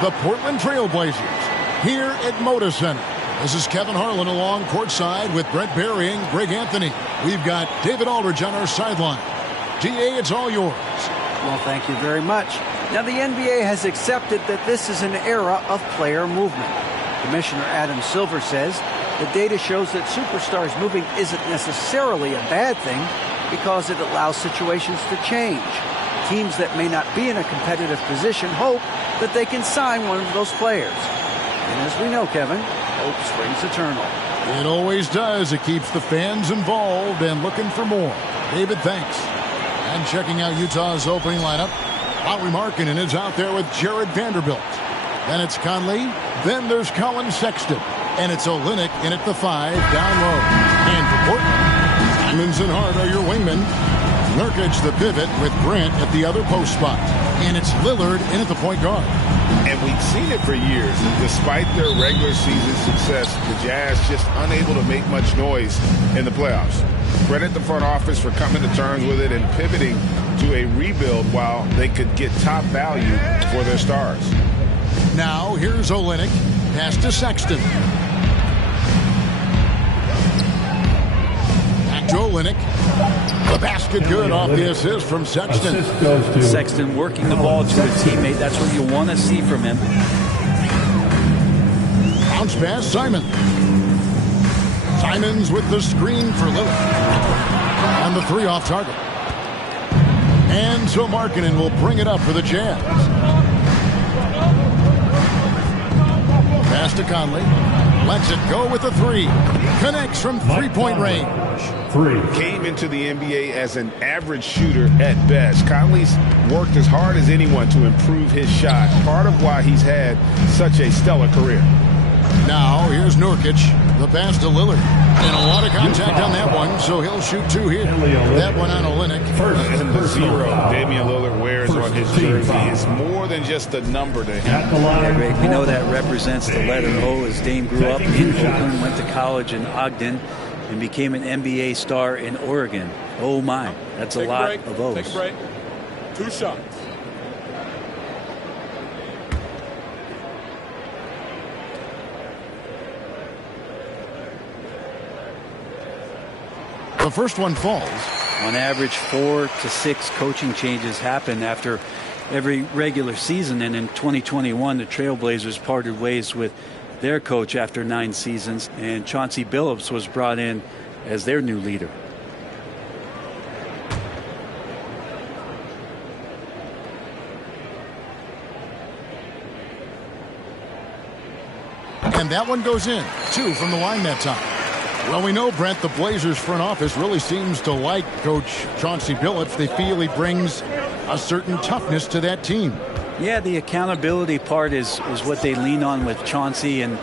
the Portland Trail Blazers here at Moda Center. This is Kevin Harlan along courtside with Brent Barry and Greg Anthony. We've got David Aldridge on our sideline. DA, it's all yours. Well, thank you very much. Now, the NBA has accepted that this is an era of player movement. Commissioner Adam Silver says the data shows that superstars moving isn't necessarily a bad thing because it allows situations to change. Teams that may not be in a competitive position hope that they can sign one of those players. And as we know, Kevin, hope springs eternal. It always does. It keeps the fans involved and looking for more. David, thanks. And checking out Utah's opening lineup, Lauri Markkanen is out there with Jared Vanderbilt. Then it's Conley. Then there's Colin Sexton. And it's Olynyk in at the 5 down low. And for Portland, Simons and Hart are your wingmen. Nurkic the pivot with Grant at the other post spot. And it's Lillard in at the point guard. And we've seen it for years. Despite their regular season success, the Jazz just unable to make much noise in the playoffs. Credit the front office for coming to terms with it and pivoting to a rebuild while they could get top value for their stars. Now here's Olynyk. Pass to Sexton. Back to Olynyk. The basket good off the assist from Sexton. Sexton working the ball to a teammate. That's what you want to see from him. Bounce pass, Simon. Simons with the screen for Lillard. On the 3 off target. And so Markkanen will bring it up for the Jazz. Pass to Conley. Lets it go with the 3. Connects from three-point range. Came into the NBA as an average shooter at best. Conley's worked as hard as anyone to improve his shot. Part of why he's had such a stellar career. Now here's Nurkic. The pass to Lillard. And a lot of contact on that one, so he'll shoot 2 here. That one on Olynyk. And the 0 Damian Lillard wears on his jersey is more than just a number to him. Yeah, Greg, we know that represents the letter O, as Dame grew up in Oakland, went to college in Ogden, and became an NBA star in Oregon. Oh my, that's a lot of O's. Take a break. 2 shots. The first one falls. On average, 4 to 6 coaching changes happen after every regular season, and in 2021 the Trailblazers parted ways with their coach after 9 seasons, and Chauncey Billups was brought in as their new leader. And that one goes in. 2 from the line that time. Well, we know, Brent, the Blazers front office really seems to like Coach Chauncey Billups. They feel he brings a certain toughness to that team. Yeah, the accountability part is what they lean on with Chauncey, and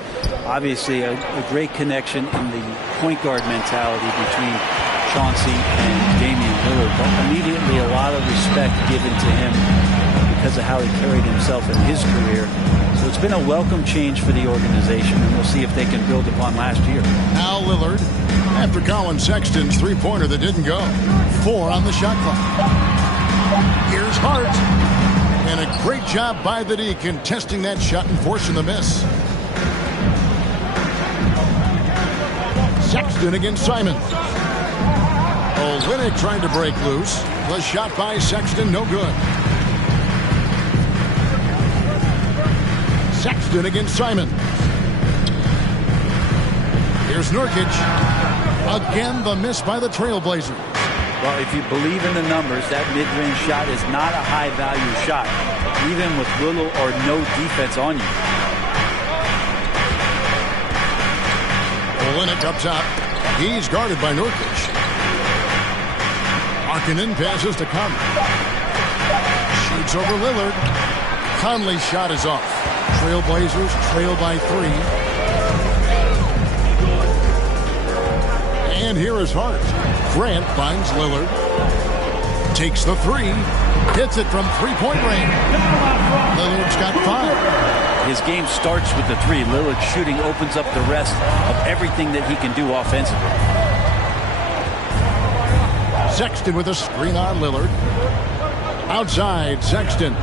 obviously a great connection in the point guard mentality between Chauncey and Damian Lillard. But immediately a lot of respect given to him because of how he carried himself in his career. So it's been a welcome change for the organization, and we'll see if they can build upon last year. Now Lillard, after Colin Sexton's three-pointer that didn't go. 4 on the shot clock. Here's Hart. And a great job by the D contesting that shot and forcing the miss. Sexton against Simons. Olynyk trying to break loose. The shot by Sexton, no good. Sexton against Simon. Here's Nurkic. Again, the miss by the Trailblazers. Well, if you believe in the numbers, that mid-range shot is not a high-value shot, even with little or no defense on you. Olynyk up top. He's guarded by Nurkic. Markkanen passes to Conley. Shoots over Lillard. Conley's shot is off. Trailblazers trail by 3. And here is Hart. Grant finds Lillard. Takes the 3. Hits it from three-point range. Lillard's got 5. His game starts with the 3. Lillard shooting opens up the rest of everything that he can do offensively. Sexton with a screen on Lillard. Outside, Sexton.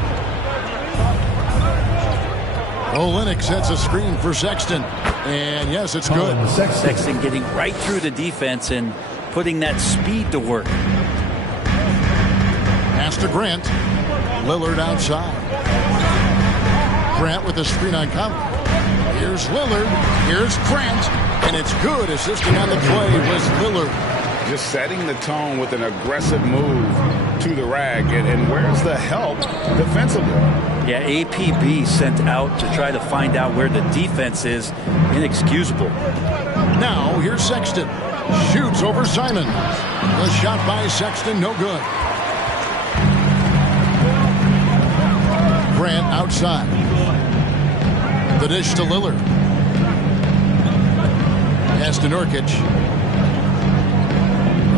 Olynyk sets a screen for Sexton. And yes, it's good. Sexton getting right through the defense and putting that speed to work. Pass to Grant. Lillard outside. Grant with a screen on Conley. Here's Lillard. Here's Grant. And it's good. Assisting on the play was Lillard. Just setting the tone with an aggressive move to the rack. And where's the help defensively? Yeah, APB sent out to try to find out where the defense is. Inexcusable. Now, here's Sexton. Shoots over Simon. The shot by Sexton, no good. Grant outside. The dish to Lillard. Pass to Nurkic.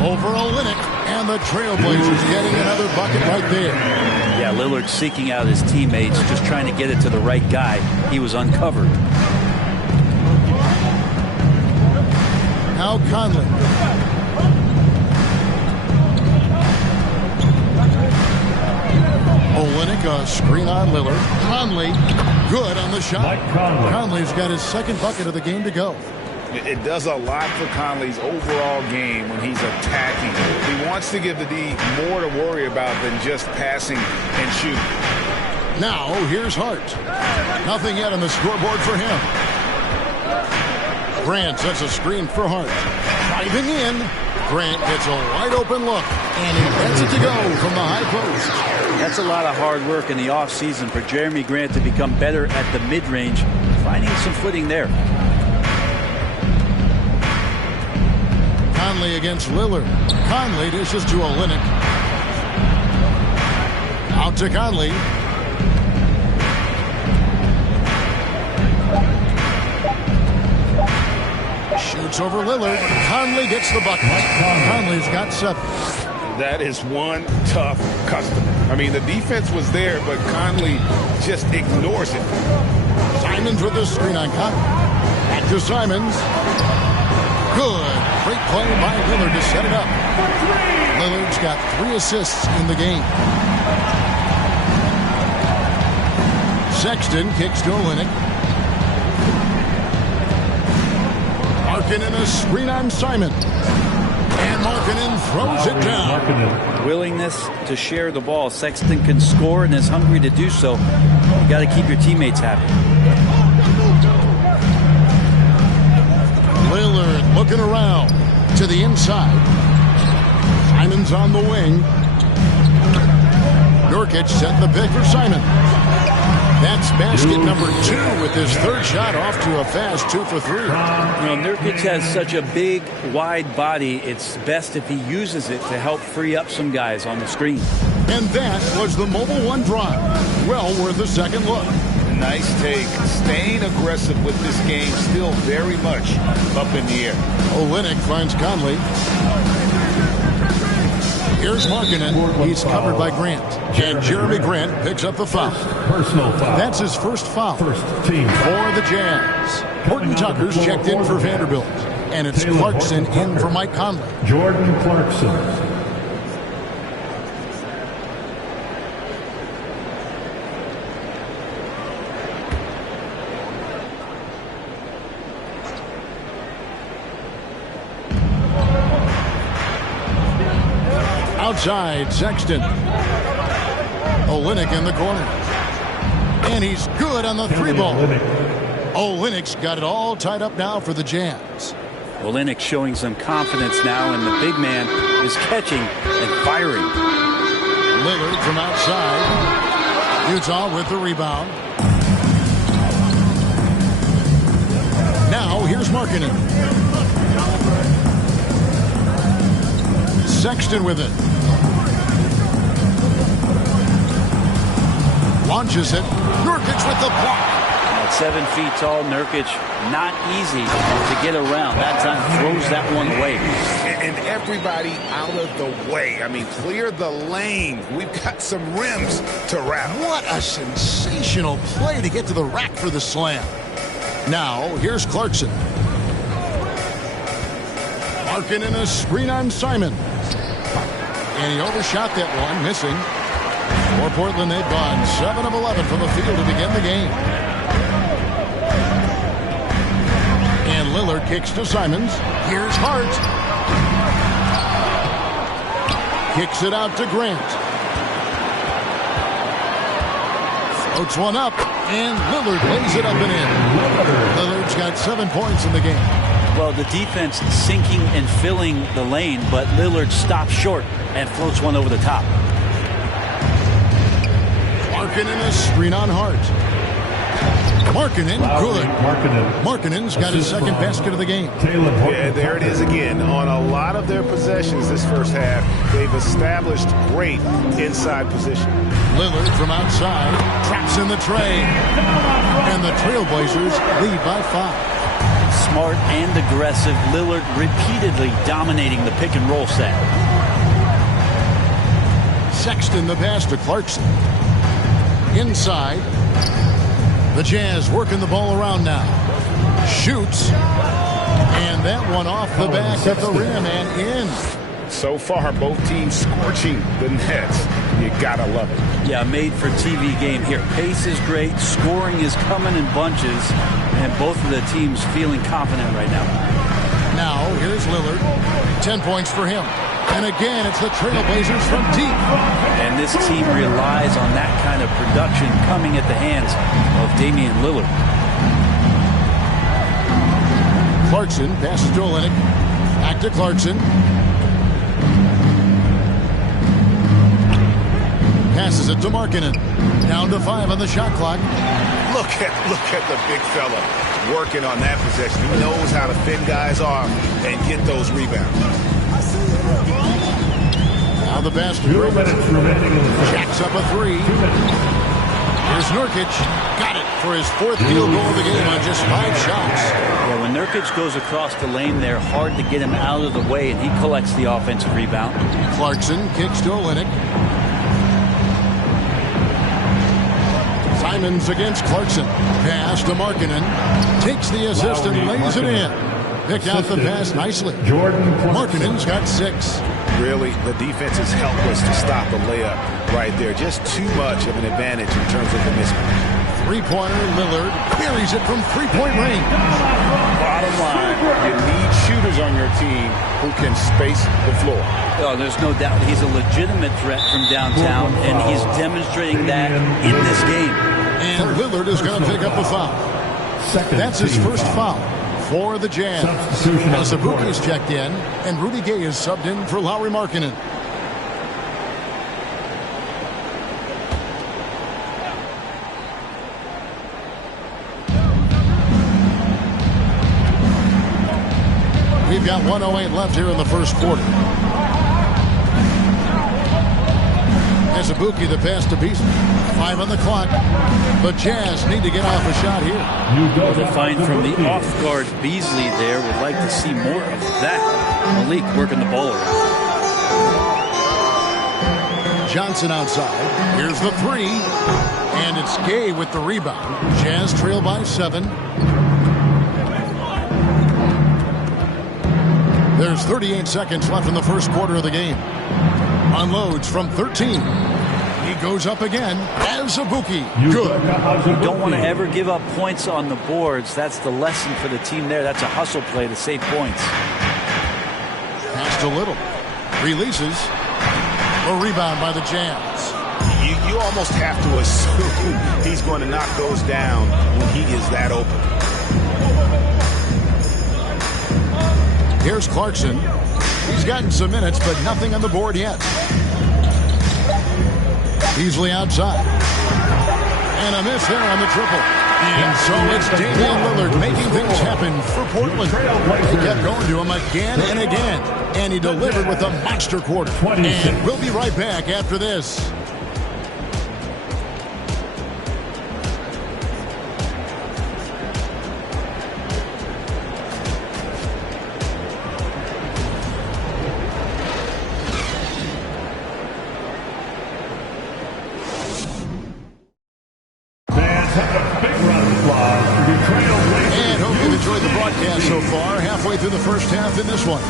Over Olynyk. And the Trailblazers getting another bucket right there. Yeah, Lillard seeking out his teammates, just trying to get it to the right guy. He was uncovered. Now Conley. Olynyk, a screen on Lillard. Conley, good on the shot. Conley's got his second bucket of the game to go. It does a lot for Conley's overall game when he's attacking. He wants to give the D more to worry about than just passing and shooting. Now, here's Hart. Nothing yet on the scoreboard for him. Grant sets a screen for Hart. Driving in. Grant gets a wide open look. And he gets it to go from the high post. That's a lot of hard work in the offseason for Jeremy Grant to become better at the mid-range, finding some footing there. Conley against Lillard. Conley dishes to Olynyk. Out to Conley. Shoots over Lillard. Conley gets the bucket. Conley's got 7. That is one tough customer. I mean, the defense was there, but Conley just ignores it. Simons with the screen on Conley. Back to Simons. Good. Great play by Lillard to set it up. Lillard's got 3 assists in the game. Sexton kicks to Olynyk. Markkanen a screen on Simon. And Markkanen throws it down. Willingness to share the ball. Sexton can score and is hungry to do so. You got to keep your teammates happy. Lillard looking around to the inside. Simon's on the wing. Nurkic set the pick for Simon. That's basket number 2 with his third shot off to a fast 2 for 3. You know, Nurkic has such a big, wide body. It's best if he uses it to help free up some guys on the screen. And that was the Mobile One drive. Well worth a second look. Nice take. Staying aggressive with this game, still very much up in the air. Olynyk finds Conley. Here's Markkanen. He's covered by Grant. And Jeremy Grant picks up the foul. Personal foul. That's his first foul. First team for the Jazz. Horton Tucker's checked in for Vanderbilt. And it's Clarkson in for Mike Conley. Jordan Clarkson. Outside, Sexton. Olynyk in the corner. And he's good on the 3-ball. Olynyk's got it all tied up now for the Jazz. Olynyk showing some confidence now, and the big man is catching and firing. Lillard from outside. Utah with the rebound. Now here's Markkanen. Sexton with it. Launches it. Nurkic with the block. At 7 feet tall, Nurkic, not easy to get around. That time throws that one away. And everybody out of the way. I mean, clear the lane. We've got some rims to wrap. What a sensational play to get to the rack for the slam. Now, here's Clarkson. Markkanen a screen on Simon. And he overshot that one, missing. For Portland, they've gone 7 of 11 from the field to begin the game. Kicks to Simons. Here's Hart. Kicks it out to Grant. Floats one up, and Lillard lays it up and in. Lillard's got 7 points in the game. Well, the defense sinking and filling the lane, but Lillard stops short and floats one over the top. Markkanen a screen on Hart. Markkanen, good. Markkanen's got his second basket of the game. Yeah, there it is again. On a lot of their possessions this first half, they've established great inside position. Lillard from outside, traps in the tray. And the Trailblazers lead by 5. Smart and aggressive, Lillard repeatedly dominating the pick and roll set. Sexton the pass to Clarkson. Inside. The Jazz working the ball around now. Shoots. And that one off the back of the rim and in. So far, both teams scorching the nets. You gotta love it. Yeah, made for TV game here. Pace is great. Scoring is coming in bunches. And both of the teams feeling confident right now. Now, here's Lillard. 10 points for him. And again, it's the Trailblazers from deep. And this team relies on that kind of production coming at the hands of Damian Lillard. Clarkson passes to Olynyk. Back to Clarkson. Passes it to Markkanen. Down to 5 on the shot clock. Look at the big fella working on that possession. He knows how to fend guys off and get those rebounds. Now the basket. Jacks up a 3. Here's Nurkic. Got it for his 4th field goal of the game on just 5 shots. Yeah, when Nurkic goes across the lane there, hard to get him out of the way, and he collects the offensive rebound. Clarkson kicks to Olynyk. Simons against Clarkson. Pass to Markkanen. Takes the assist and lays it in. Picked out the pass nicely. Markkanen's got 6. Really, the defense is helpless to stop the layup right there. Just too much of an advantage in terms of the mismatch. Three-pointer, Lillard buries it from three-point range. Bottom line, you need shooters on your team who can space the floor. Oh, there's no doubt he's a legitimate threat from downtown, and he's demonstrating that in this game. And Lillard is going to pick up a foul. That's his first foul for the Jazz. Azubuike is checked in, and Rudy Gay is subbed in for Lauri Markkanen. We've got 1:08 left here in the first quarter. Azubuike the pass to Beasley. 5 on the clock. The Jazz need to get off a shot here. What a find from the off-guard Beasley there. Would like to see more of that. Malik working the ball around. Johnson outside. Here's the 3. And it's Gay with the rebound. Jazz trail by 7. There's 38 seconds left in the first quarter of the game. Unloads from 13. He goes up again. Azubuike. Good. You don't want to ever give up points on the boards. That's the lesson for the team there. That's a hustle play to save points. Pass to Little. Releases. A rebound by the Jazz. You almost have to assume he's going to knock those down when he is that open. Here's Clarkson. He's gotten some minutes, but nothing on the board yet. Beasley outside. And a miss there on the triple. And so it's Damian Lillard making things happen for Portland. He kept going to him again and again. And he delivered with a monster quarter. And we'll be right back after this. And hope you've enjoyed the broadcast so far. Halfway through the first half in this one.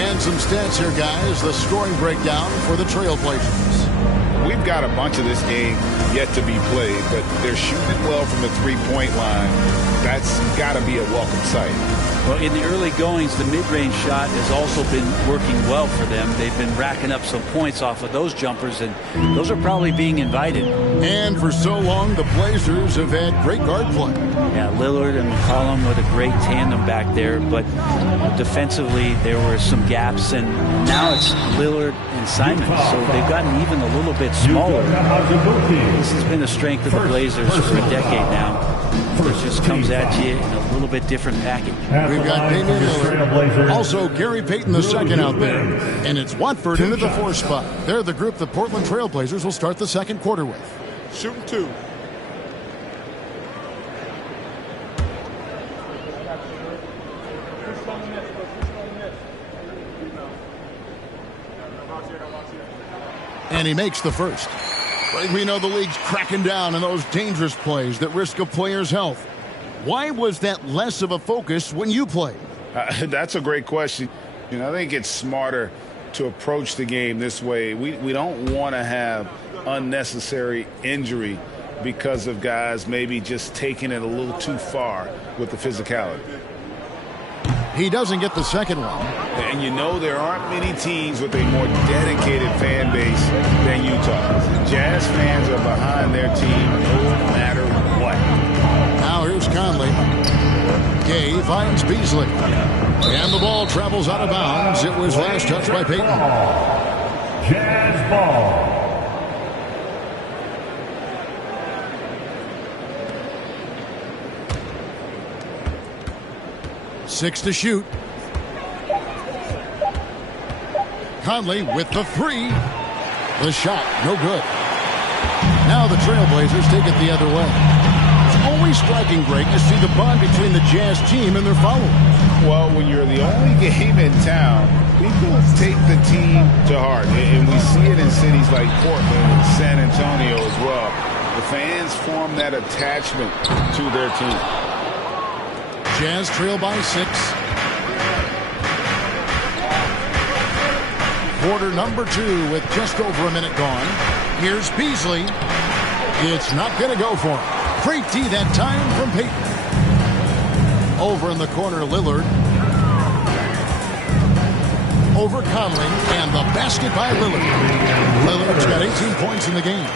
And some stats here, guys. The scoring breakdown for the Trailblazers. we've got a bunch of this game yet to be played, but they're shooting it well from the three-point line. That's got to be a welcome sight. Well, in the early goings, the mid-range shot has also been working well for them. They've been racking up some points off of those jumpers, and those are probably being invited. And for so long, the Blazers have had great guard play. Yeah, Lillard and McCollum with a great tandem back there, but defensively there were some gaps, and now it's Lillard and Simon, so they've gotten even a little bit smaller. This has been a strength of the Blazers for a decade now. It just comes at you in a little bit different package. We've got Damian Lillard, also Gary Payton II out there, and it's Watford into the 4 spot. They're the group the Portland Trail Blazers will start the second quarter with. Shooting 2. And he makes the first. We know the league's cracking down on those dangerous plays that risk a player's health. Why was that less of a focus when you played? That's a great question. I think it's smarter to approach the game this way. We don't want to have unnecessary injury because of guys maybe just taking it a little too far with the physicality. He doesn't get the second one. And there aren't many teams with a more dedicated fan base than Utah. Jazz fans are behind their team no matter what. Now here's Conley. Gay finds Beasley. And the ball travels out of bounds. It was last touched by Payton. Jazz ball. 6 to shoot. Conley with the 3. The shot, no good. Now the Trailblazers take it the other way. It's always striking, Greg, to see the bond between the Jazz team and their followers. Well, when you're the only game in town, people take the team to heart. And we see it in cities like Portland and San Antonio as well. The fans form that attachment to their team. Jazz trail by 6. Quarter number 2 with just over a minute gone. Here's Beasley. It's not going to go for him. Great D that time from Payton. Over in the corner, Lillard. Over Conley, and the basket by Lillard. Lillard's got 18 points in the game.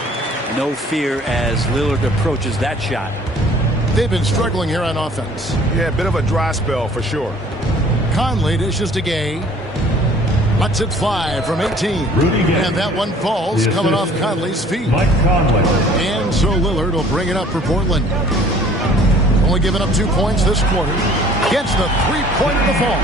No fear as Lillard approaches that shot. They've been struggling here on offense. Yeah, a bit of a dry spell for sure. Conley dishes to Gay. Lets it fly from 18. And that one falls coming off Conley's feet. And so Lillard will bring it up for Portland. Only giving up 2 points this quarter. Gets the 3-point in the fall.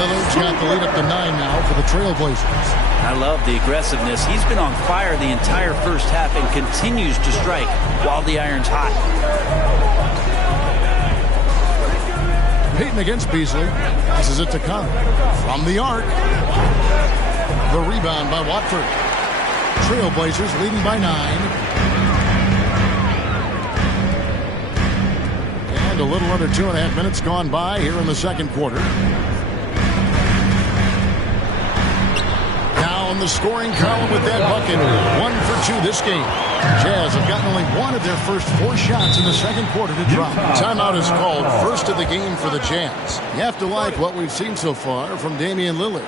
Lillard's got the lead up to 9 now for the Trailblazers. I love the aggressiveness. He's been on fire the entire first half and continues to strike while the iron's hot. Payton against Beasley. Passes it to Conley. From the arc. The rebound by Watford. Trailblazers leading by 9. And a little under 2.5 minutes gone by here in the second quarter. Now in the scoring column with that bucket. 1 for 2 this game. Jazz have gotten only 1 of their first 4 shots in the second quarter to drop. Timeout is called, first of the game for the Jazz. You have to like what we've seen so far from Damian Lillard.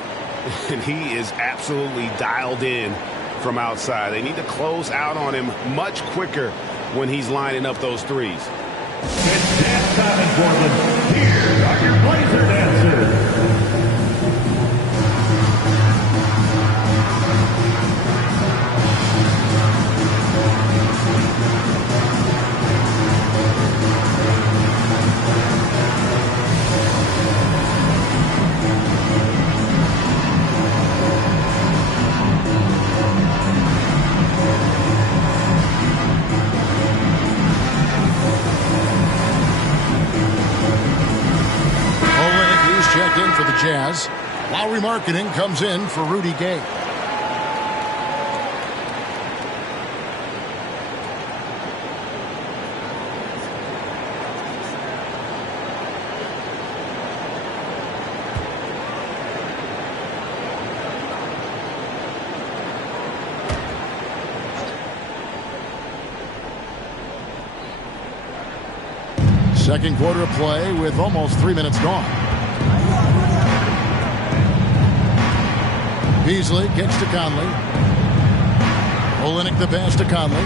And he is absolutely dialed in from outside. They need to close out on him much quicker when he's lining up those threes. It's dance time in Portland. Here are your Blazer dancers. Checked in for the Jazz. Lowry Markkanen comes in for Rudy Gay. Second quarter of play with almost 3 minutes gone. Beasley kicks to Conley. Olynyk the pass to Conley.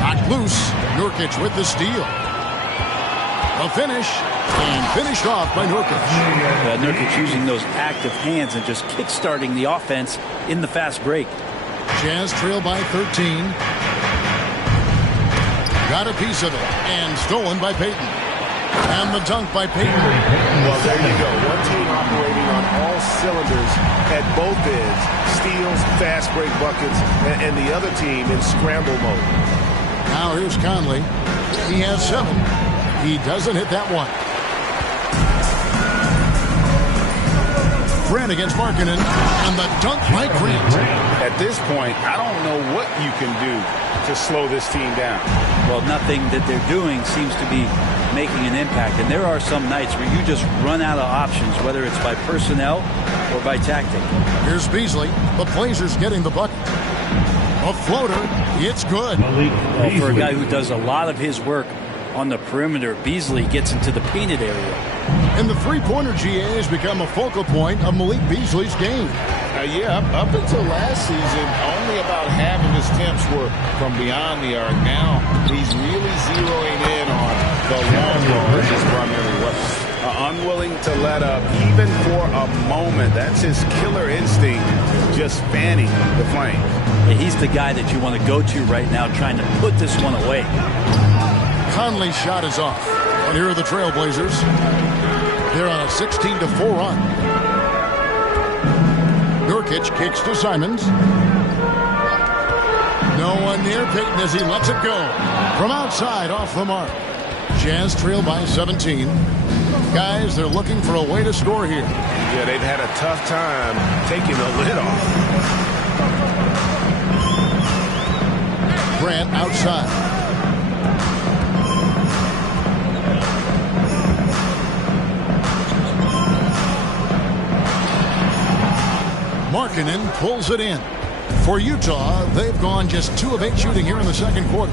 Knocked loose. Nurkic with the steal. A finish. And finished off by Nurkic. Nurkic using those active hands and just kick-starting the offense in the fast break. Jazz trail by 13. Got a piece of it. And stolen by Payton. And the dunk by Payton. Well, there you go. One team operating on all cylinders at both ends. Steals, fast break buckets, and the other team in scramble mode. Now here's Conley. He has 7. He doesn't hit that one. Grant against Markkanen, and the dunk by Grant. At this point, I don't know what you can do to slow this team down. Well, nothing that they're doing seems to be making an impact. And there are some nights where you just run out of options, whether it's by personnel or by tactic. Here's Beasley. The Blazers getting the bucket. A floater. It's good. Well, for a guy who does a lot of his work on the perimeter, Beasley gets into the painted area. And the three-pointer GA has become a focal point of Malik Beasley's game. Yeah, up until last season, only about half of his attempts were from beyond the arc. Now he's really zeroing in on the long ball as his primary weapon. Unwilling to let up even for a moment. That's his killer instinct, just fanning the flames. Yeah, he's the guy that you want to go to right now, trying to put this one away. Conley's shot is off. And here are the Trailblazers. They're on a 16-4 run. Nurkic kicks to Simons. No one near Payton as he lets it go. From outside, off the mark. Jazz trail by 17. Guys, they're looking for a way to score here. Yeah, they've had a tough time taking the lid off. Grant outside. Markkanen pulls it in. For Utah, they've gone just 2 of 8 shooting here in the second quarter.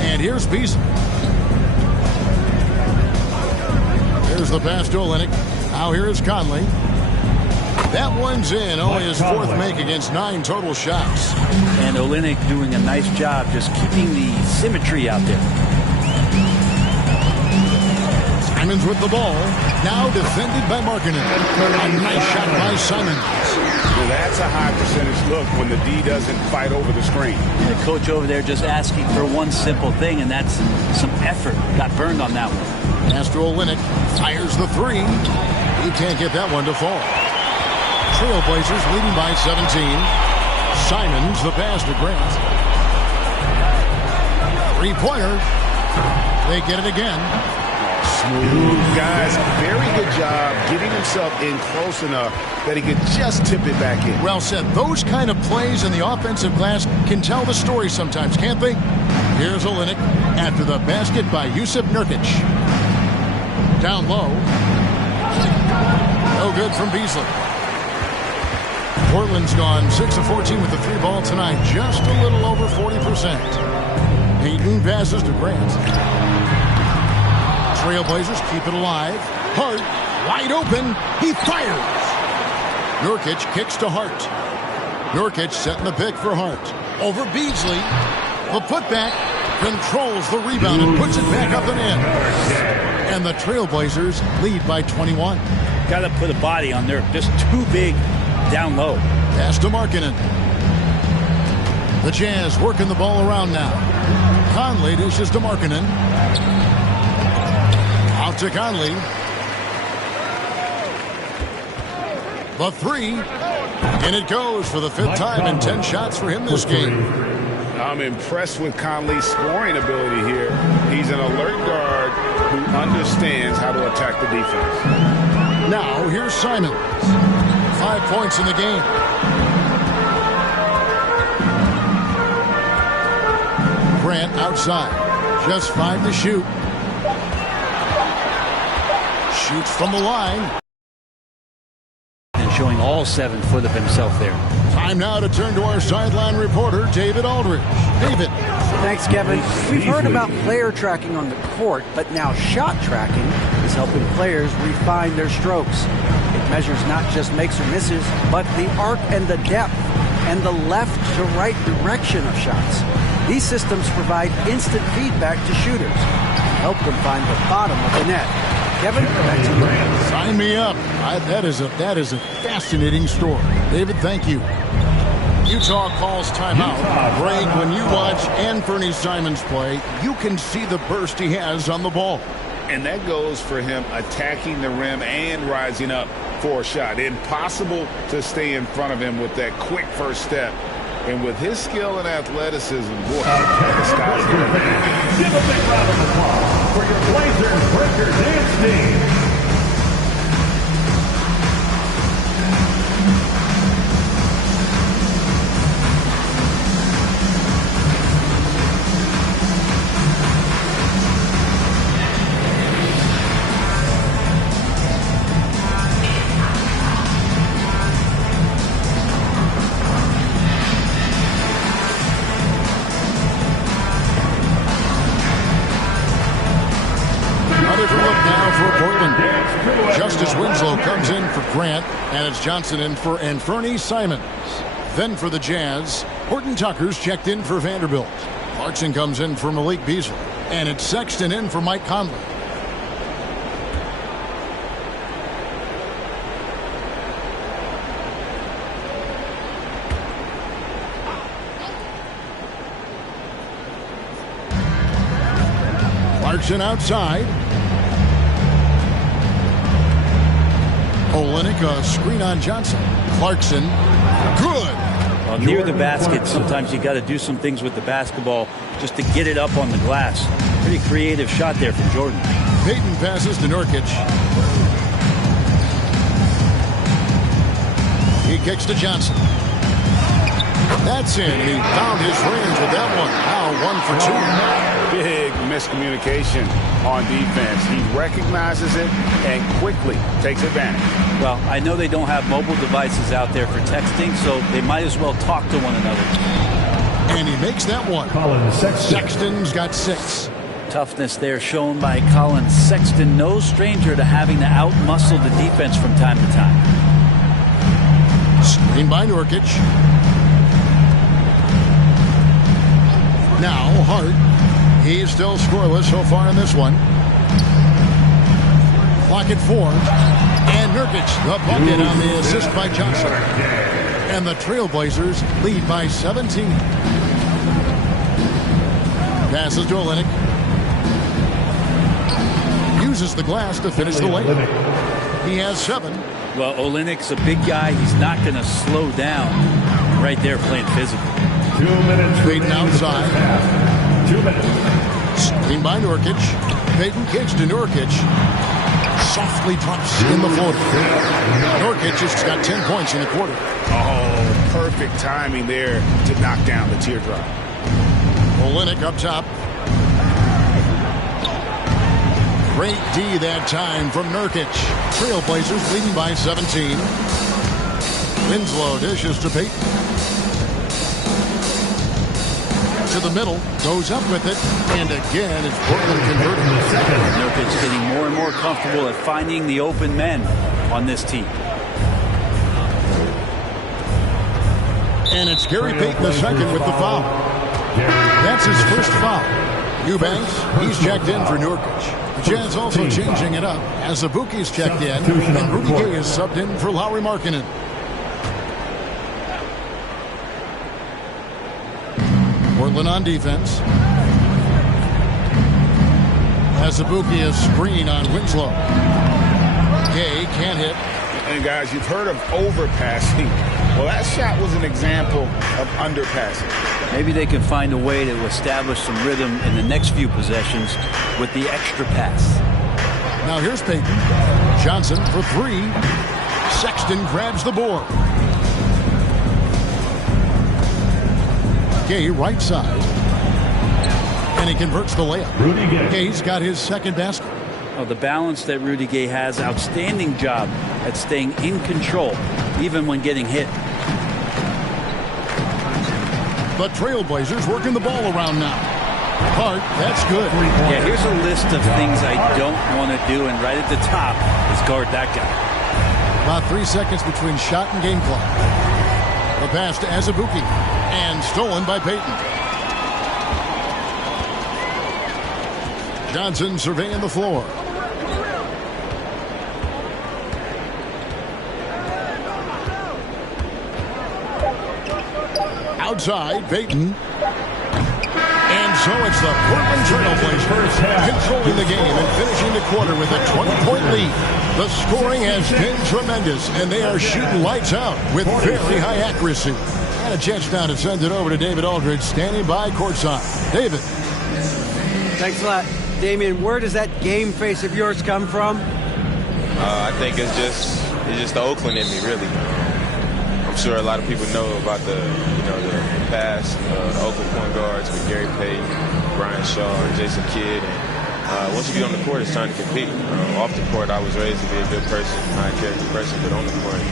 And here's Beasley. Here's the pass to Olynyk. Now here's Conley. That one's in. Only his 4th make against 9 total shots. And Olynyk doing a nice job just keeping the symmetry out there. Simons with the ball. Now defended by Markkanen. A nice shot by Simons. Well, that's a high percentage look when the D doesn't fight over the screen. And the coach over there just asking for one simple thing, and that's some effort. Got burned on that one. Pass to Olynyk. Fires the 3. He can't get that one to fall. Trailblazers leading by 17. Simons the pass to Grant. 3-pointer. They get it again. Smooth, guys. Very good job getting himself in close enough that he could just tip it back in. Well said. Those kind of plays in the offensive glass can tell the story sometimes, can't they? Here's Olynyk after the basket by Jusuf Nurkic. Down low. No good from Beasley. Portland's gone 6 of 14 with the 3 ball tonight. Just a little over 40%. Payton passes to Grant. Trailblazers keep it alive. Hart, wide open. He fires. Nurkic kicks to Hart. Nurkic setting the pick for Hart. Over Beasley. The putback controls the rebound and puts it back up and in. And the Trailblazers lead by 21. Got to put a body on there. Just too big down low. Pass to Markkanen. The Jazz working the ball around now. Conley dishes to Markkanen. Out to Conley. The 3. And it goes for the 5th time in 10 shots for him this game. I'm impressed with Conley's scoring ability here. He's an alert guard who understands how to attack the defense. Now here's Simons. 5 points in the game. Grant outside. Just 5 to shoot. Shoots from the line. And showing all 7 foot of himself there. Time now to turn to our sideline reporter, David Aldridge. David, Thanks, Kevin. We've heard about player tracking on the court, but now shot tracking is helping players refine their strokes. It measures not just makes or misses, but the arc and the depth and the left to right direction of shots. These systems provide instant feedback to shooters and help them find the bottom of the net. Kevin, back to you. Sign me up. That is a fascinating story. David, thank you. Utah calls timeout. Greg, when you watch Anfernee Simons play, you can see the burst he has on the ball. And that goes for him attacking the rim and rising up for a shot. Impossible to stay in front of him with that quick first step. And with his skill and athleticism, boy, the sky's the limit. Give a big round of applause for your Blazers Breaker Dance team. Comes in for Grant, and it's Johnson in for Anfernee Simons. Then for the Jazz, Horton Tucker's checked in for Vanderbilt. Clarkson comes in for Malik Beasley, and it's Sexton in for Mike Conley. Clarkson outside. Olenek, a screen on Johnson. Clarkson, good. Well, near the basket, sometimes you got to do some things with the basketball just to get it up on the glass. Pretty creative shot there from Jordan. Payton passes to Nurkic. He kicks to Johnson. That's in. He found his range with that one. Now 1 for 2. Big miscommunication on defense. He recognizes it and quickly takes advantage. Well, I know they don't have mobile devices out there for texting, so they might as well talk to one another. And he makes that one. Colin Sexton. Sexton's got 6. Toughness there shown by Colin Sexton. No stranger to having to outmuscle the defense from time to time. Screen by Nurkic. Now Hart. He's still scoreless so far in this one. Clock at 4. And Nurkic, the bucket on the assist by Johnson. And the Trailblazers lead by 17. Passes to Olenek. Uses the glass to finish the layup. He has 7. Well, Olenek's a big guy. He's not going to slow down. Right there playing physical. 2 minutes. Payton outside. 2 minutes. Screen by Nurkic. Payton kicks to Nurkic. Softly drops in the floater. Nurkic has got 10 points in the quarter. Oh, perfect timing there to knock down the teardrop. Olenek up top. Great D that time from Nurkic. Trailblazers leading by 17. Winslow dishes to Payton. To the middle, goes up with it, and again it's Portland converting. Nurkic getting more and more comfortable at finding the open men on this team. And it's Gary Payton the second with the foul. That's his first foul. Eubanks, he's checked in for Nurkic. The Jazz also changing it up as Abuki's checked in, and Rudy Gay is subbed in for Lauri Markkanen. Portland on defense. As Abuki a screen on Winslow. Gay can't hit. And guys, you've heard of overpassing. Well, that shot was an example of underpassing. Maybe they can find a way to establish some rhythm in the next few possessions with the extra pass. Now here's Payton. Johnson for 3. Sexton grabs the board. Gay right side. And he converts the layup. Gay's got his second basket. Oh, the balance that Rudy Gay has, outstanding job at staying in control, even when getting hit. The Trailblazers working the ball around now. Hart, that's good. Yeah, here's a list of things I don't want to do, and right at the top is guard that guy. About 3 seconds between shot and game clock. The pass to Azubuike, and stolen by Payton. Johnson surveying the floor. Outside, Payton. And so it's the Portland Trailblazers controlling the game and finishing the quarter with a 20-point lead. The scoring has been tremendous, and they are shooting lights out with very high accuracy. And a chance now to send it over to David Aldridge, standing by courtside. David. Thanks a lot. Damian, where does that game face of yours come from? I think it's just the Oakland in me, really. I'm sure a lot of people know about the past Oakland point guards with Gary Payton, Brian Shaw, Jason Kidd, and once you get on the court, it's time to compete. Off the court, I was raised to be a good person, high-character person, but on the court,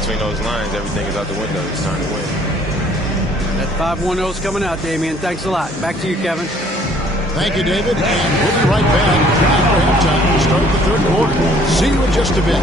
between those lines, everything is out the window. It's time to win. That 5-1-0 is coming out, Damian. Thanks a lot. Back to you, Kevin. Thank you, David, and we'll be right back after halftime to start the third quarter. See you in just a bit.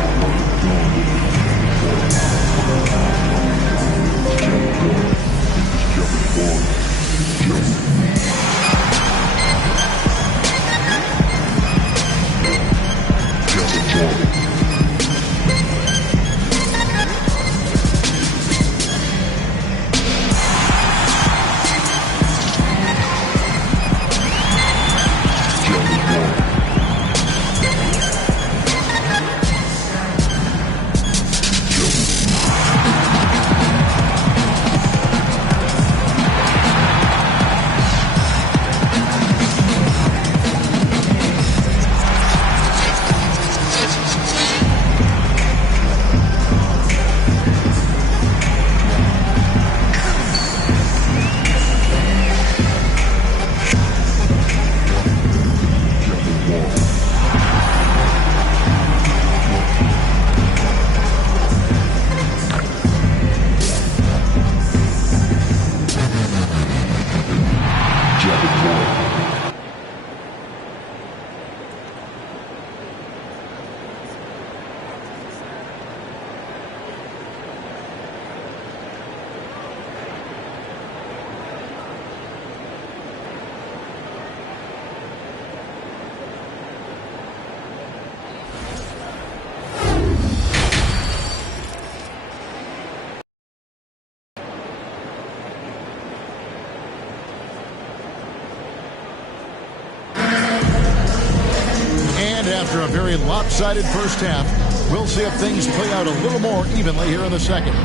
After a very lopsided first half, we'll see if things play out a little more evenly here in the second.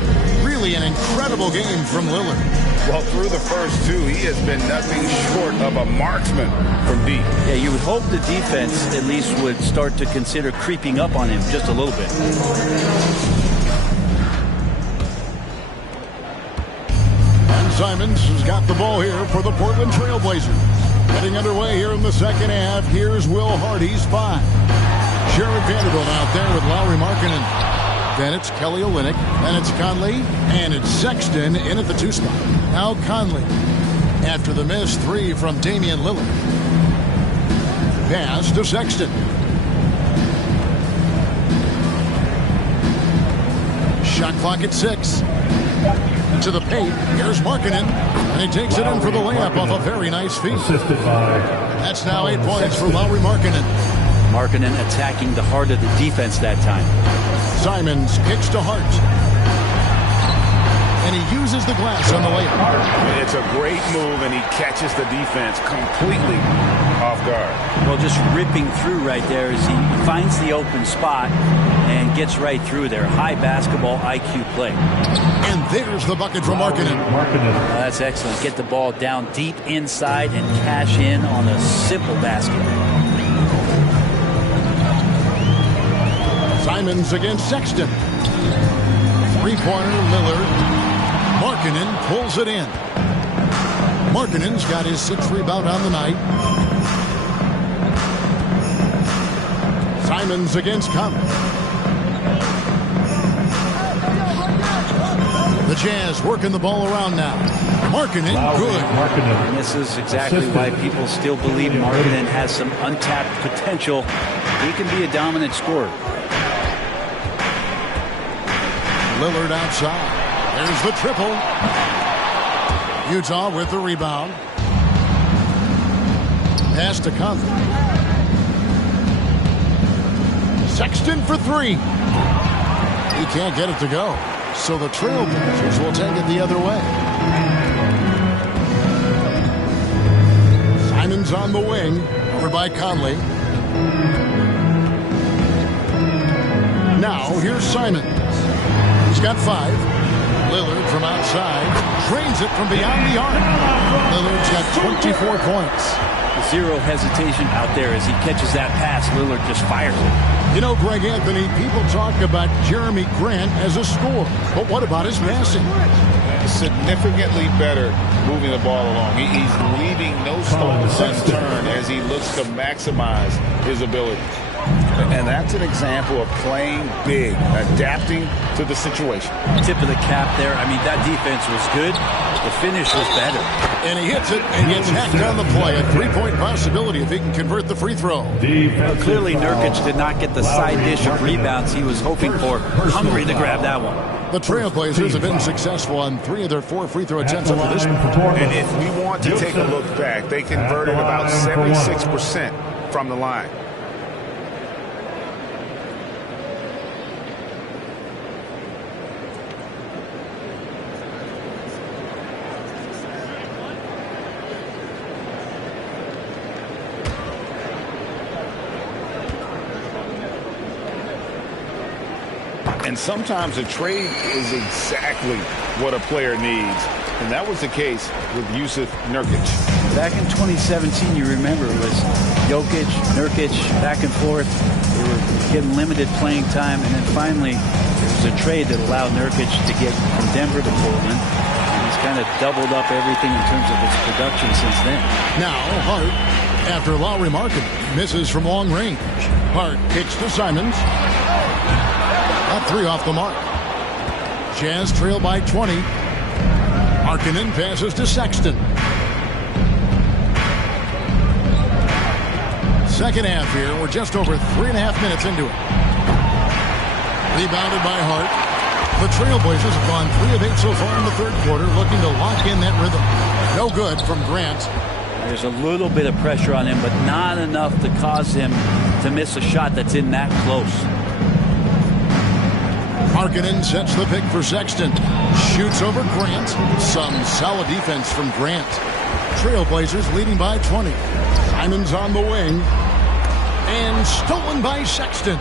Really an incredible game from Lillard. Well, through the first two, he has been nothing short of a marksman from deep. Yeah, you would hope the defense at least would start to consider creeping up on him just a little bit. And Simons has got the ball here for the Portland Trailblazers. Getting underway here in the second half. Here's Will Hardy's 5. Jared Vanderbilt out there with Lauri Markkanen. Then it's Kelly Olynyk. Then it's Conley. And it's Sexton in at the 2 spot. Now Conley. After the missed 3 from Damian Lillard. Pass to Sexton. Shot clock at 6. To the paint. Here's Markkanen. And he takes it in for the layup off a very nice feed. That's now 8 points for Lauri Markkanen. Markkanen attacking the heart of the defense that time. Simons kicks to Hart. And he uses the glass on the layup. It's a great move, and he catches the defense completely off guard. Well, just ripping through right there as he finds the open spot and gets right through there. High basketball IQ play. And there's the bucket from Markkanen. That's excellent. Get the ball down deep inside and cash in on a simple basket. Simons against Sexton. Three-pointer, Lillard. Markkanen pulls it in. Markkanen's got his 6th rebound on the night. Simons against Conley. The Jazz working the ball around now. Markkanen, good. And this is exactly why people still believe Markkanen has some untapped potential. He can be a dominant scorer. Lillard outside. There's the triple. Utah with the rebound. Pass to Conley. Sexton for three. He can't get it to go. So the Trailblazers will take it the other way. Simon's on the wing. Over by Conley. Now here's Simon. He's got 5. Lillard from outside. Drains it from beyond the arc. Lillard's got 24 points. Zero hesitation out there as he catches that pass. Lillard just fires it. You know, Greg Anthony, people talk about Jeremy Grant as a scorer, but what about his passing? Significantly better moving the ball along. He's leaving no stone unturned as he looks to maximize his ability. And that's an example of playing big, adapting to the situation. Tip of the cap there. I mean, that defense was good. The finish was better. And he hits it and gets hacked on the play. A 3-point possibility if he can convert the free throw. Well, clearly, Nurkic did not get the side dish of rebounds he was hoping for. Hungry to grab that one. The Trailblazers have been successful on 3 of their 4 free throw attempts up to this point. And if we want to take a look back, they converted about 76% from the line. And sometimes a trade is exactly what a player needs. And that was the case with Jusuf Nurkic. Back in 2017, you remember, it was Jokic, Nurkic, back and forth. They were getting limited playing time. And then finally, there was a trade that allowed Nurkic to get from Denver to Portland. And he's kind of doubled up everything in terms of his production since then. Now, Hart, after Lowry Markkanen misses from long range. Hart kicks to Simons. That 3 off the mark. Jazz trail by 20. Markkanen passes to Sexton. Second half here. We're just over 3.5 minutes into it. Rebounded by Hart. The Trailblazers have gone 3 of 8 so far in the third quarter, looking to lock in that rhythm. No good from Grant. There's a little bit of pressure on him, but not enough to cause him to miss a shot that's in that close. Markkanen sets the pick for Sexton. Shoots over Grant. Some solid defense from Grant. Trailblazers leading by 20. Simon's on the wing. And stolen by Sexton.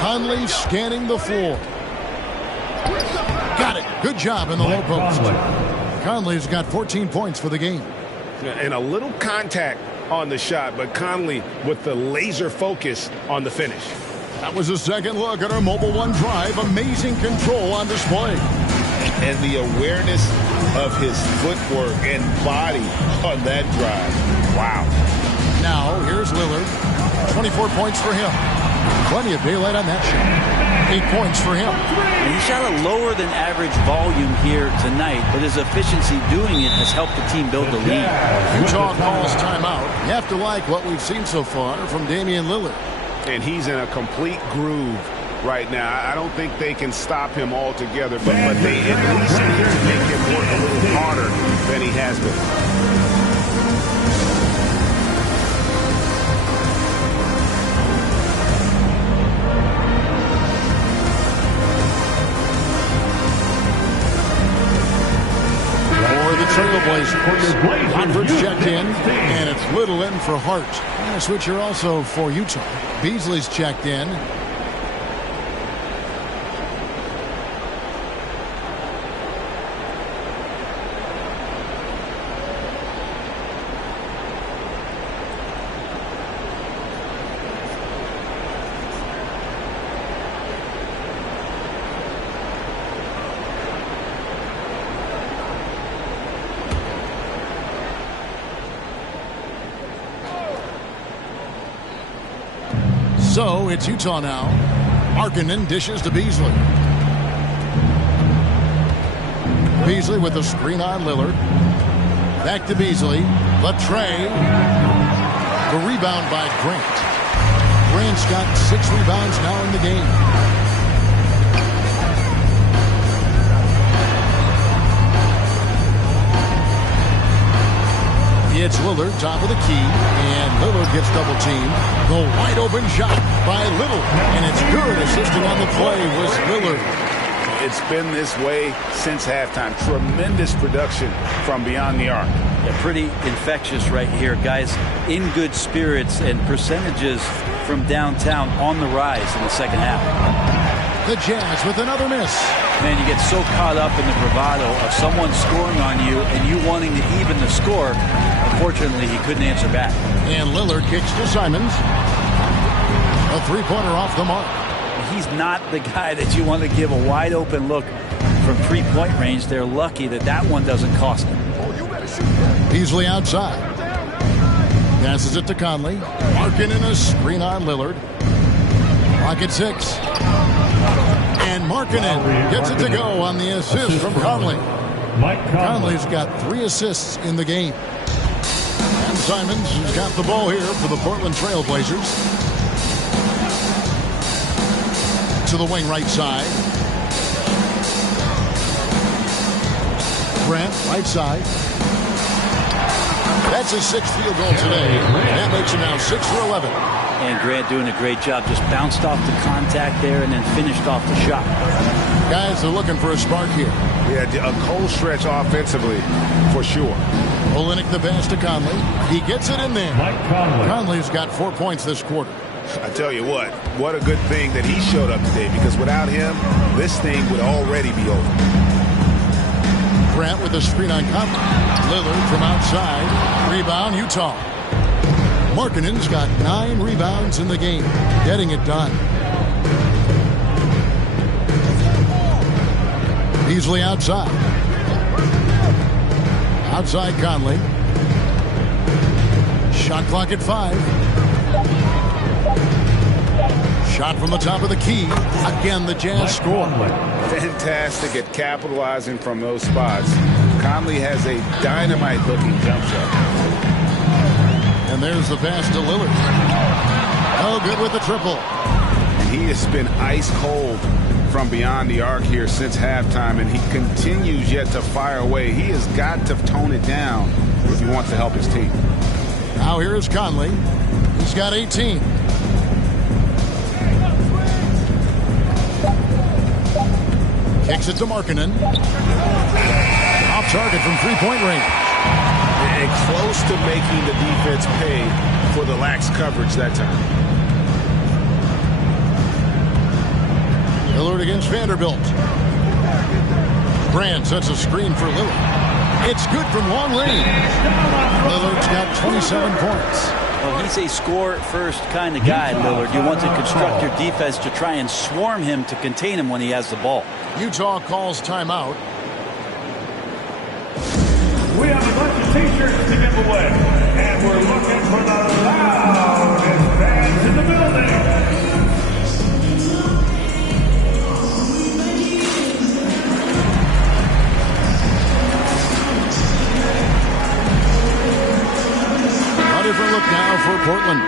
Conley scanning the floor. Got it. Good job in the low post. Conley's got 14 points for the game. And a little contact on the shot, but Conley with the laser focus on the finish. That was a second look at our Mobile One drive. Amazing control on display. And the awareness of his footwork and body on that drive. Wow. Now, here's Lillard. 24 points for him. Plenty of daylight on that shot. 8 points for him. And he shot a lower than average volume here tonight, but his efficiency doing it has helped the team build the lead. Utah calls timeout. You have to like what we've seen so far from Damian Lillard. And he's in a complete groove right now. I don't think they can stop him altogether, but they at least need to make him work a little harder than he has been. Trailblazers. Converts checked in, and it's Little in for Hart. And a switcher also for Utah. Beasley's checked in. So it's Utah now. Markkanen dishes to Beasley. Beasley with the screen on Lillard. Back to Beasley. Latre. The rebound by Grant. Grant's got 6 rebounds now in the game. It's Lillard, top of the key, and Lillard gets double teamed. The wide open shot by Little, and it's good. Assisting on the play was Lillard. It's been this way since halftime. Tremendous production from beyond the arc. Yeah, pretty infectious right here, guys. In good spirits and percentages from downtown on the rise in the second half. The Jazz with another miss. Man, you get so caught up in the bravado of someone scoring on you and you wanting to even the score. Unfortunately, he couldn't answer back. And Lillard kicks to Simons. A three-pointer off the mark. He's not the guy that you want to give a wide open look from three-point range. They're lucky that that one doesn't cost them. Beasley outside. Passes it to Conley. Markkanen a screen on Lillard. Clock at 6. And Markkanen gets it to go on the assist from Conley. Conley's got 3 assists in the game. And Simons has got the ball here for the Portland Trail Blazers. To the wing right side. Grant right side. That's his 6th field goal today. And that makes him now 6 for 11. And Grant doing a great job. Just bounced off the contact there and then finished off the shot. Guys are looking for a spark here. Yeah, a cold stretch offensively for sure. Olynyk the pass to Conley. He gets it in there. Conley's got 4 points this quarter. I tell you what a good thing that he showed up today, because without him, this thing would already be over. Grant with a screen on Conley. Lillard from outside. Rebound, Utah. Markkanen's got 9 rebounds in the game. Getting it done. Beasley outside. Outside Conley. Shot clock at 5. Shot from the top of the key. Again, the Jazz score. Fantastic at capitalizing from those spots. Conley has a dynamite-looking jump shot. And there's the pass to Lillard. Oh, good with the triple. And he has been ice cold from beyond the arc here since halftime, and he continues yet to fire away. He has got to tone it down if he wants to help his team. Now here's Conley. He's got 18. Kicks it to Markkanen. Off target from three-point range. And close to making the defense pay for the lax coverage that time. Lillard against Vanderbilt. Grant sets a screen for Lillard. It's good from long range. Lillard's got 27 points. Well, he's a score-first kind of guy, Lillard. You want to construct your defense to try and swarm him to contain him when he has the ball. Utah calls timeout. We have a bunch of T-shirts to give away, and we're looking for the loudest fans in the building. A different look now for Portland.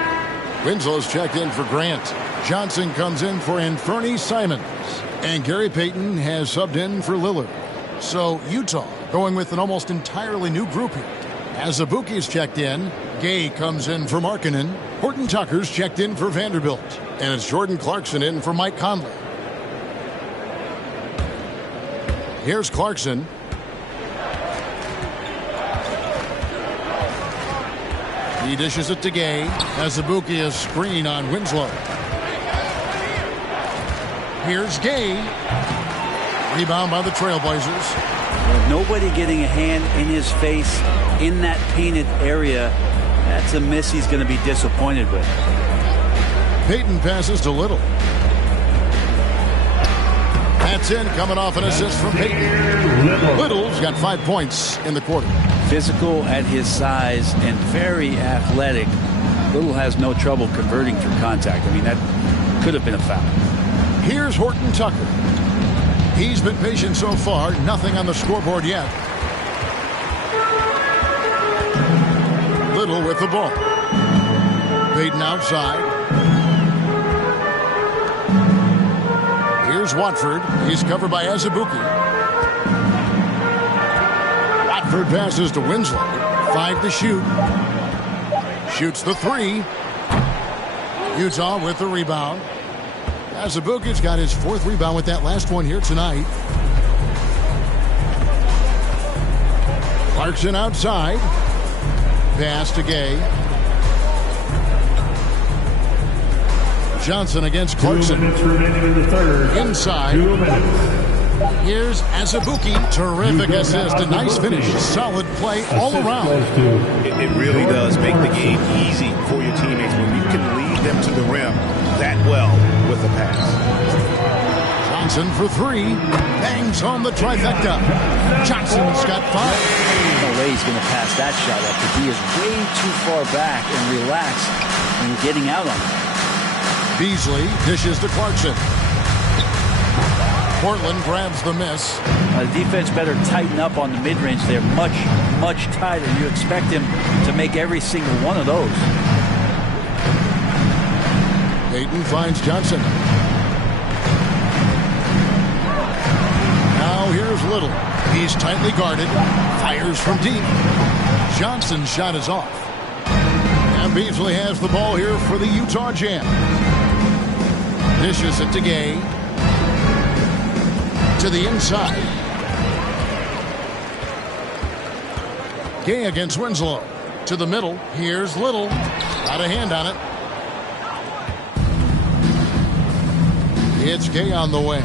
Winslow's checked in for Grant. Johnson comes in for Anthony Simons. And Gary Payton has subbed in for Lillard. So Utah going with an almost entirely new group here. As Azubuike's checked in, Gay comes in for Markkanen. Horton Tucker's checked in for Vanderbilt. And it's Jordan Clarkson in for Mike Conley. Here's Clarkson. He dishes it to Gay. Azubuike a screen on Winslow. Here's Gay. Rebound by the Trailblazers. With nobody getting a hand in his face in that painted area, that's a miss he's going to be disappointed with. Payton passes to Little. That's in, coming off an assist from Payton. Little's got 5 points in the quarter. Physical at his size and very athletic. Little has no trouble converting through contact. I mean, that could have been a foul. Here's Horton Tucker. He's been patient so far. Nothing on the scoreboard yet. Little with the ball. Payton outside. Here's Watford. He's covered by Azubuike. Watford passes to Winslow. 5 to shoot. Shoots the 3. Utah with the rebound. Azubuike's got his 4th rebound with that last one here tonight. Clarkson outside. Pass to Gay. Johnson against Clarkson. 2 minutes remaining in the third. Inside. 2 minutes. Here's Azubuike. Terrific assist. A nice finish. Solid play all around. It really does make the game easy for your teammates when you can lead them to the rim that well with a pass. Johnson for 3. Bangs home the trifecta. Johnson's got 5. No way he's going to pass that shot after he is way too far back and relaxed when getting out on it. Beasley dishes to Clarkson. Portland grabs the miss. The defense better tighten up on the mid-range. They're much, much tighter. You expect him to make every single one of those. Payton finds Johnson. Now here's Little. He's tightly guarded. Fires from deep. Johnson's shot is off. And Beasley has the ball here for the Utah Jazz. Dishes it to Gay. To the inside. Gay against Winslow. To the middle. Here's Little. Got a hand on it. It's Gay on the way.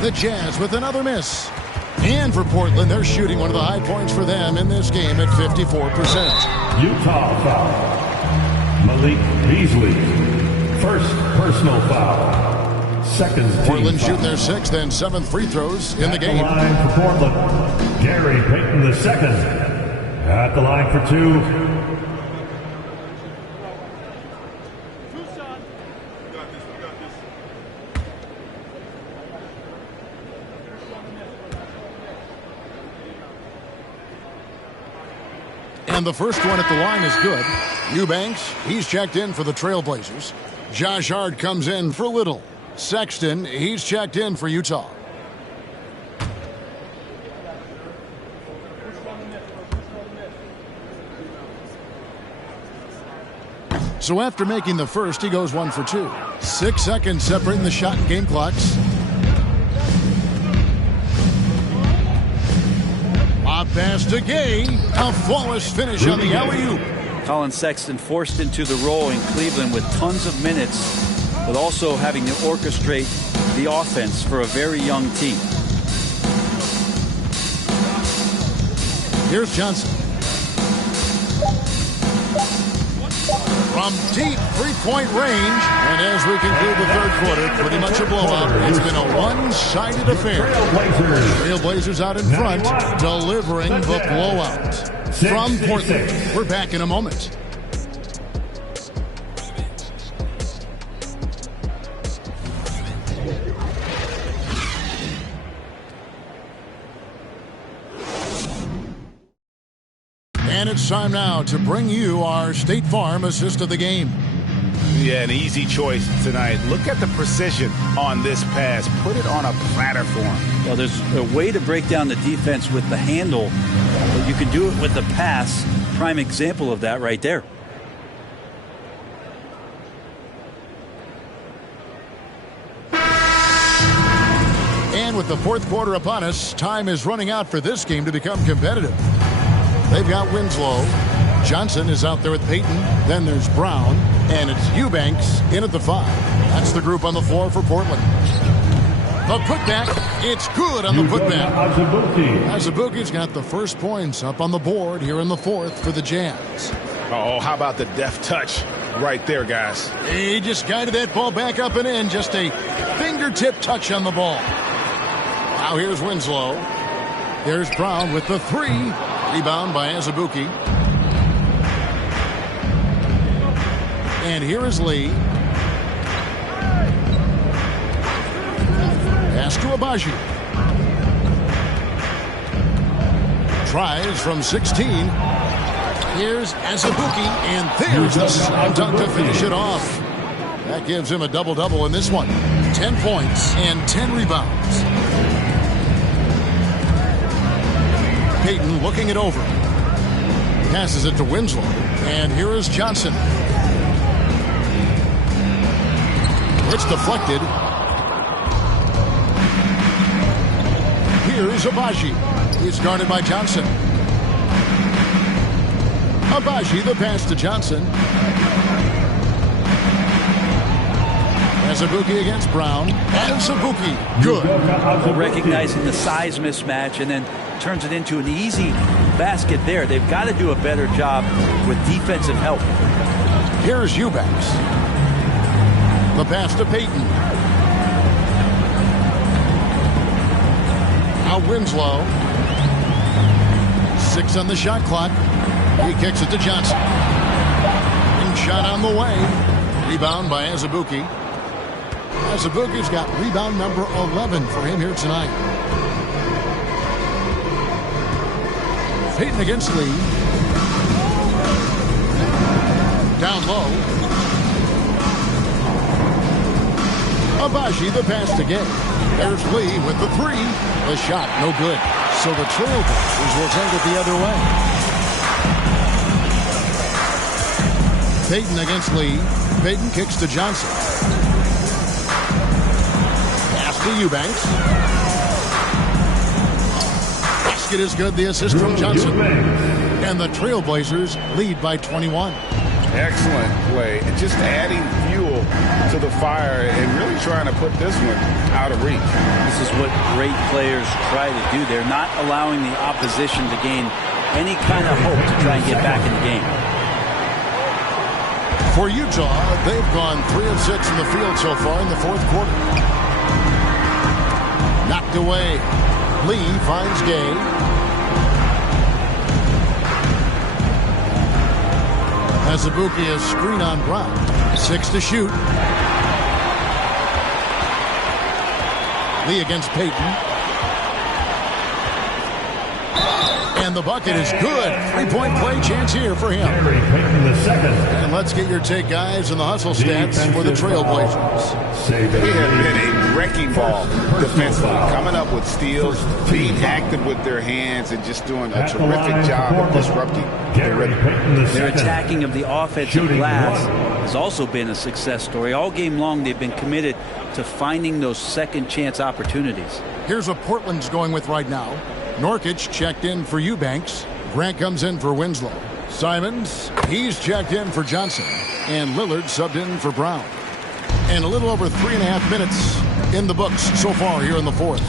The Jazz with another miss. And for Portland, they're shooting one of the high points for them in this game at 54%. Utah foul. Malik Beasley. First personal foul. Second Portland foul. shoot their 6th and 7th free throws in the game. At the line for Portland, Gary Payton II. At the line for 2. And the first one at the line is good. Eubanks, he's checked in for the Trailblazers. Josh Hart comes in for Little. Sexton, he's checked in for Utah. So after making the first, he goes 1 for 2. 6 seconds separating the shot and game clocks. Lob pass to Gay. A flawless finish on the alley-oop. Colin Sexton forced into the role in Cleveland with tons of minutes, but also having to orchestrate the offense for a very young team. Here's Johnson. From deep three-point range, and as we conclude the third quarter, pretty much a blowout. It's been a one-sided affair. Trailblazers out in front, delivering the blowout. From Portland, we're back in a moment. And it's time now to bring you our State Farm assist of the game. Yeah, an easy choice tonight. Look at the precision on this pass. Put it on a platter for him. Well, there's a way to break down the defense with the handle. You can do it with the pass. Prime example of that right there. And with the fourth quarter upon us, time is running out for this game to become competitive. They've got Winslow. Johnson is out there with Payton. Then there's Brown. And it's Eubanks in at the 5. That's the group on the floor for Portland. The putback. It's good on the putback. Azubuike's got the first points up on the board here in the fourth for the Jazz. Oh, how about the deft touch right there, guys? He just guided that ball back up and in. Just a fingertip touch on the ball. Now here's Winslow. There's Brown with the 3. Rebound by Azubuike. And here is Lee. pass to Abaji. Tries from 16. Here's Azubuike, and there's the slam dunk to finish it off. That gives him a double-double in this one. 10 points and 10 rebounds. Payton looking it over. Passes it to Winslow. And here is Johnson. It's deflected. Here's Abaji. He's guarded by Johnson. Abaji, the pass to Johnson. Azubuike against Brown. Azubuike, good. Recognizing the size mismatch and then turns it into an easy basket there. They've got to do a better job with defensive help. Here's Eubanks. The pass to Payton. Now Winslow. 6 on the shot clock. He kicks it to Johnson. And shot on the way. Rebound by Azubuike. Azubuike's got rebound number 11 for him here tonight. Payton against Lee. Down low. Abaji, the pass to Gay. There's Lee with the 3. The shot, no good. So the Trailblazers will take it the other way. Payton against Lee. Payton kicks to Johnson. Pass to Eubanks. Basket is good. The assist from Johnson. And the Trailblazers lead by 21. Excellent play. And just adding fuel to the fire and really trying to put this one out of reach. This is what great players try to do. They're not allowing the opposition to gain any kind of hope to try and get back in the game. For Utah, they've gone 3 of 6 in the field so far in the fourth quarter. Knocked away. Lee finds Gay. Azubuike a screen on Brown. 6 to shoot. Lee against Payton. And the bucket is good. 3-point play chance here for him. And let's get your take, guys, and the hustle stats for the Trailblazers. They have been a wrecking ball defensively, coming up with steals, being active with their hands, and just doing a terrific job of disrupting the rhythm. Their attacking of the offensive glass has also been a success story. All game long, they've been committed to finding those second chance opportunities. Here's what Portland's going with right now. Norkic checked in for Eubanks. Grant comes in for Winslow. Simons, he's checked in for Johnson. And Lillard subbed in for Brown. And a little over 3.5 minutes in the books so far here in the fourth.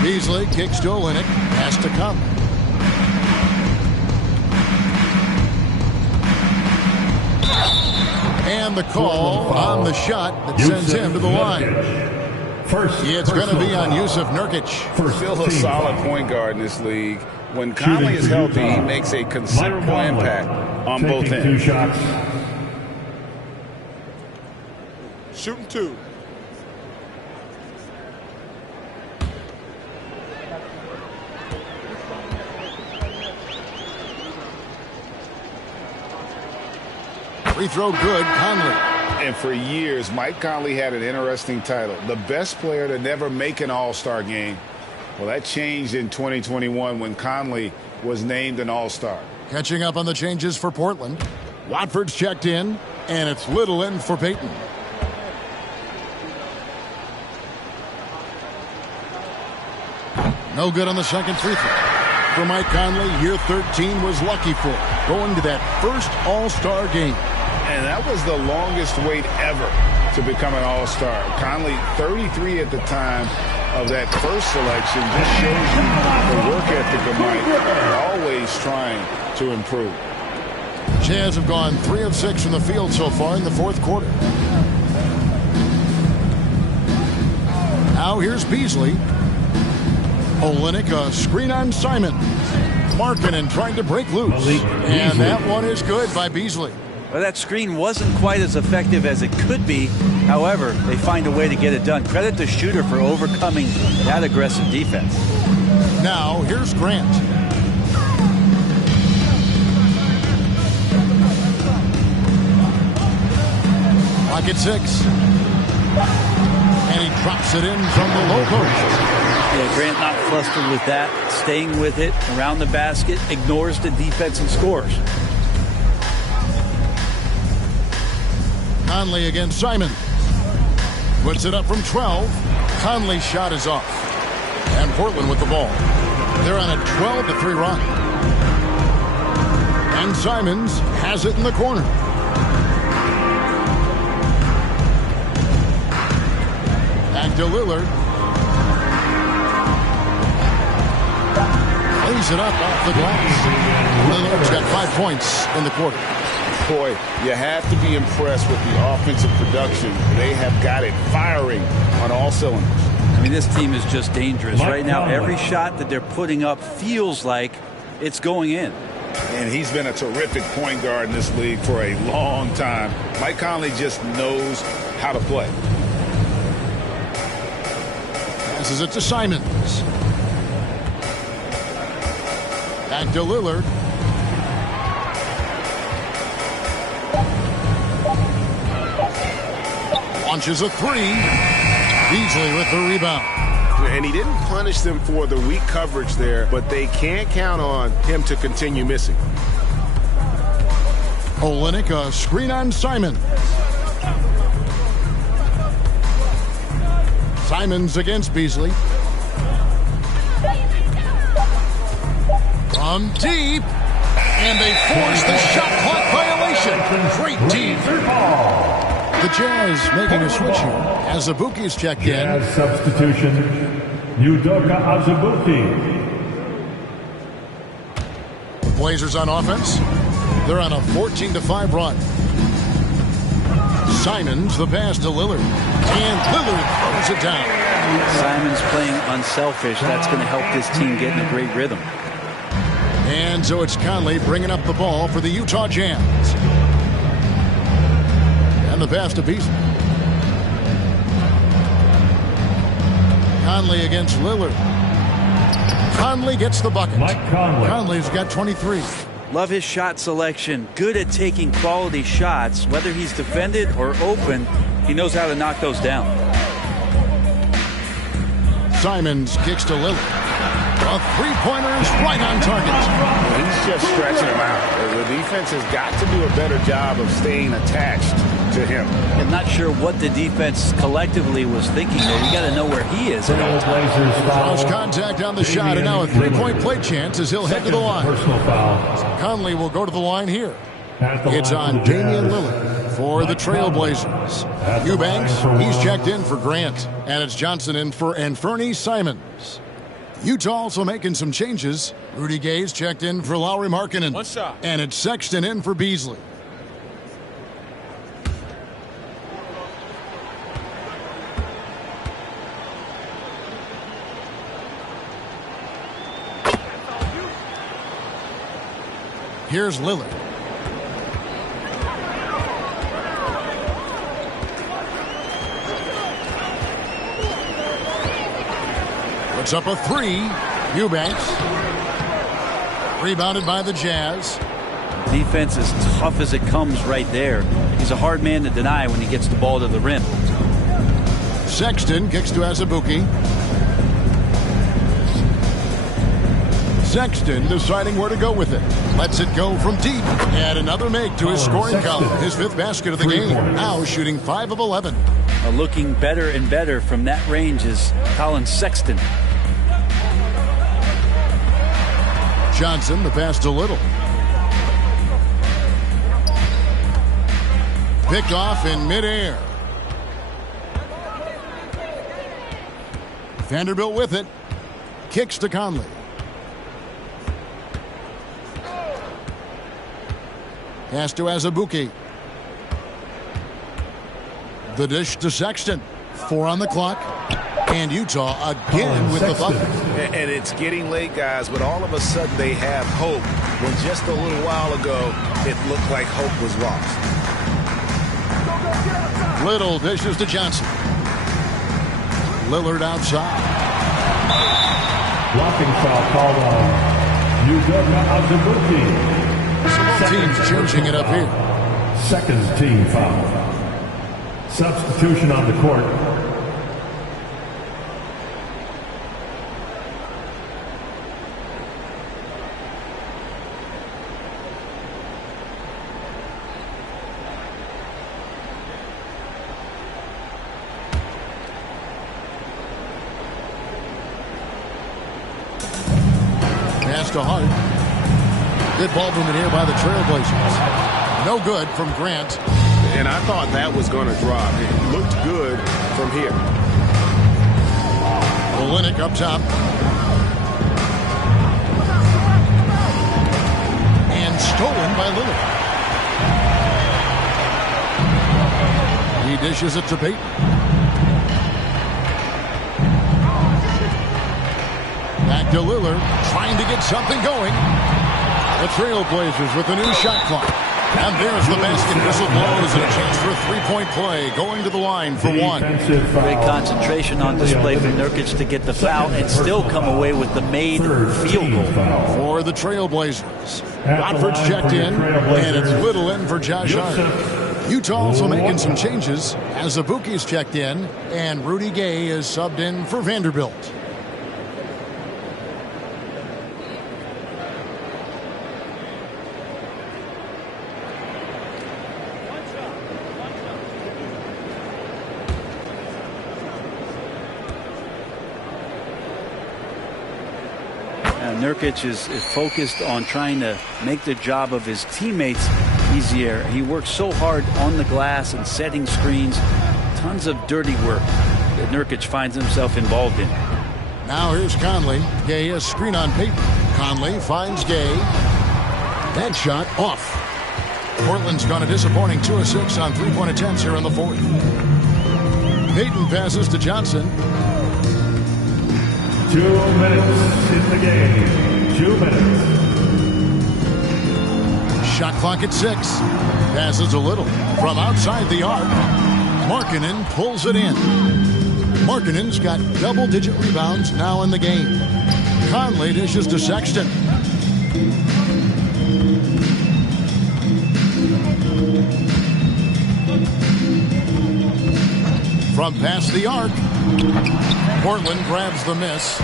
Beasley kicks to Olynyk. Pass to Conley. And the call on the shot that sends him to the line. It's going to be on Jusuf Nurkic. Still a solid point guard in this league. When Conley is healthy, he makes a considerable impact on both ends. Shooting 2. Free throw good, Conley. And for years, Mike Conley had an interesting title. The best player to never make an All-Star game. Well, that changed in 2021 when Conley was named an All-Star. Catching up on the changes for Portland. Watford's checked in, and it's Little in for Payton. No good on the second free throw. For Mike Conley, year 13 was lucky for him, going to that first All-Star game. And that was the longest wait ever to become an All-Star. Conley, 33 at the time of that first selection, just shows you the work ethic of Mike. Always trying to improve. Jazz have gone 3 of 6 from the field so far in the fourth quarter. Now here's Beasley. Olynyk, a screen on Simon. Markkanen trying to break loose. And that one is good by Beasley. Well, that screen wasn't quite as effective as it could be. However, they find a way to get it done. Credit the shooter for overcoming that aggressive defense. Now, here's Grant. Clock at 6. And he drops it in from the low post. Yeah, Grant not flustered with that. Staying with it around the basket. Ignores the defense and scores. Conley against Simon. Puts it up from 12. Conley's shot is off. And Portland with the ball. They're on a 12-3 run. And Simons has it in the corner. Back to Lillard. Lays it up off the glass. Lillard's got 5 points in the quarter. Boy, you have to be impressed with the offensive production. They have got it firing on all cylinders. I mean, this team is just dangerous. Right now, every shot that they're putting up feels like it's going in. And he's been a terrific point guard in this league for a long time. Mike Conley just knows how to play. Passes it to Simons. Back to Lillard. Launches a 3. Beasley with the rebound. And he didn't punish them for the weak coverage there, but they can't count on him to continue missing. Olynyk, a screen on Simon. Simons against Beasley. From deep. And they force the shot clock violation. Great team. The Jazz making a switch here. Azubuike's checked in. Jazz substitution, Udoka Azubuike. Blazers on offense. They're on a 14-5 run. Simons the pass to Lillard. And Lillard throws it down. Simons playing unselfish. That's going to help this team get in a great rhythm. And so it's Conley bringing up the ball for the Utah Jazz. And the pass to Beasley. Conley against Lillard. Conley gets the bucket. Mike Conley. Conley's got 23. Love his shot selection. Good at taking quality shots. Whether he's defended or open, he knows how to knock those down. Simons kicks to Lillard. A three-pointer is right on target. He's just stretching him out. The defense has got to do a better job of staying attached to him. I'm not sure what the defense collectively was thinking there. You got to know where he is at all times. Cross contact on the shot, and now a three-point play chance as he'll head to the line. Personal foul. Conley will go to the line here. It's line on Damian Lillard for the Trailblazers. Eubanks, he's checked in for Grant, and it's Johnson in for Anfernee Simons. Utah also making some changes. Rudy Gay's checked in for Lauri Markkanen. One shot. And it's Sexton in for Beasley. Here's Lillard. Puts up a 3. Eubanks. Rebounded by the Jazz. Defense is tough as it comes right there. He's a hard man to deny when he gets the ball to the rim. Sexton kicks to Azubuike. Sexton deciding where to go with it. Lets it go from deep. And another make to his scoring column. His 5th basket of the game. Now shooting 5 of 11. Looking better and better from that range is Colin Sexton. Johnson, the pass to Little. Picked off in midair. Vanderbilt with it. Kicks to Conley. Pass to Azubuike. The dish to Sexton. 4 on the clock. And Utah again with the bucket. And it's getting late, guys, but all of a sudden they have hope when just a little while ago it looked like hope was lost. Little dishes to Johnson. Lillard outside. Blocking foul called on Udoka Azubuike. So both teams changing it up here. Second team foul. Substitution on the court. Pass to Hart. Good ball movement here by the Trailblazers. No good from Grant. And I thought that was going to drop. It looked good from here. Olynyk up top. And stolen by Lillard. He dishes it to Payton. Back to Lillard, trying to get something going. The Trailblazers with a new shot clock. And there's the basket. Whistle blows and a chance for a three-point play. Going to the line for one. Great concentration on display for Nurkic to get the foul and still come away with the made field goal. For the Trailblazers. Watford's checked in, and it's Little in for Josh Hart. Utah also making some changes. Azubuike's checked in, and Rudy Gay is subbed in for Vanderbilt. Nurkic is focused on trying to make the job of his teammates easier. He works so hard on the glass and setting screens. Tons of dirty work that Nurkic finds himself involved in. Now here's Conley. Gay a screen on Payton. Conley finds Gay. That shot off. Portland's gone a disappointing 2 of 6 on three-point attempts here in the fourth. Payton passes to Johnson. 2 minutes in the game. 2 minutes. Shot clock at 6. Passes a little from outside the arc. Markkanen pulls it in. Markkanen's got double-digit rebounds now in the game. Conley dishes to Sexton. From past the arc. Portland grabs the miss.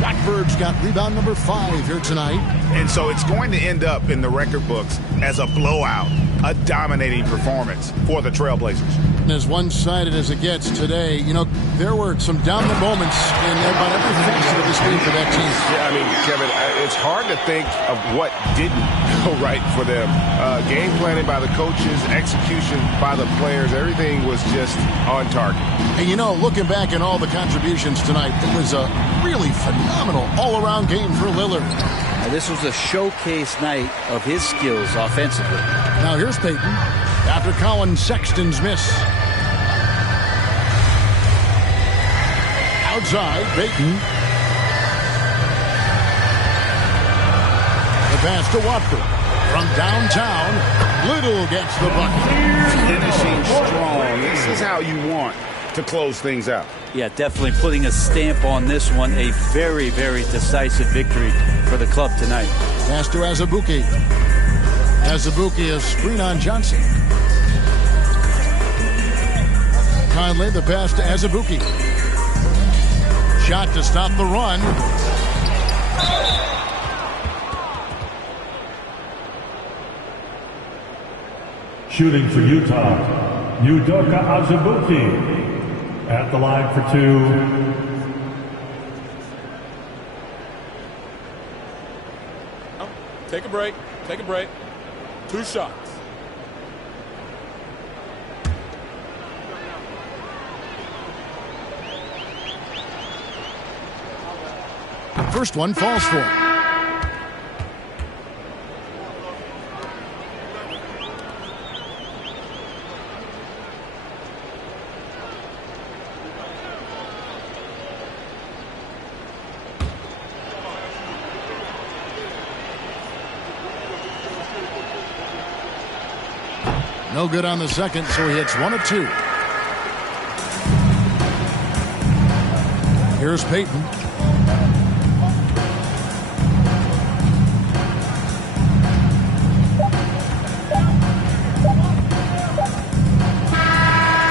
Watford's got rebound number 5 here tonight. And so it's going to end up in the record books as a blowout, a dominating performance for the Trailblazers. As one-sided as it gets today, you know, there were some dominant moments in about every facet of this game for that team. Yeah, I mean, Kevin, it's hard to think of what didn't go right for them. Game planning by the coaches, execution by the players, everything was just on target. And, you know, looking back at all the contributions tonight, it was a really phenomenal all-around game for Lillard. Now, this was a showcase night of his skills offensively. Now here's Payton after Colin Sexton's miss. Outside, Payton. The pass to Watford. From downtown, Little gets the bucket. Finishing strong. This is how you want to close things out. Yeah, definitely putting a stamp on this one. A very, very decisive victory for the club tonight. Pass to Azubuike. Azubuike a screen on Johnson. Conley the pass to Azubuike. Shot to stop the run. Shooting for Utah, Udoka Azubuike at the line for 2. Take a break. Take a break. 2 shots. First one falls for him. No good on the second, so he hits 1 of 2. Here's Peyton.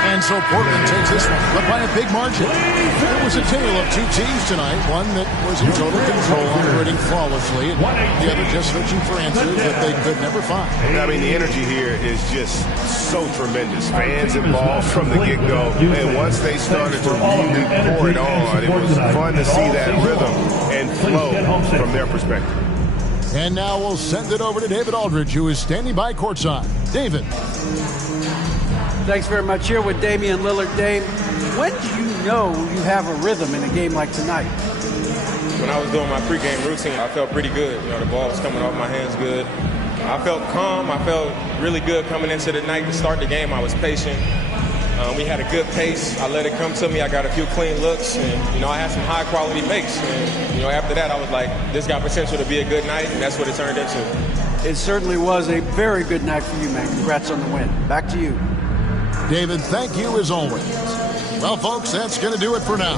And so Portland takes this one, but by a big margin. It was a tale of two teams tonight. One that was in total control, operating flawlessly, and the other just searching for answers that they could never find. I mean, the energy here is just so tremendous. Fans involved from the get-go, and once they started to really pour it on, it was fun to see that rhythm and flow from their perspective. And now we'll send it over to David Aldridge, who is standing by courtside. David. Thanks very much. Here with Damian Lillard. Dame, when do you know you have a rhythm in a game like tonight? When I was doing my pregame routine, I felt pretty good. You know, the ball was coming off my hands good. I felt calm. I felt really good coming into the night to start the game. I was patient. We had a good pace. I let it come to me. I got a few clean looks, and, you know, I had some high-quality makes. And, you know, after that, I was like, this got potential to be a good night, and that's what it turned into. It certainly was a very good night for you, man. Congrats on the win. Back to you. David, thank you as always. Well, folks, that's going to do it for now.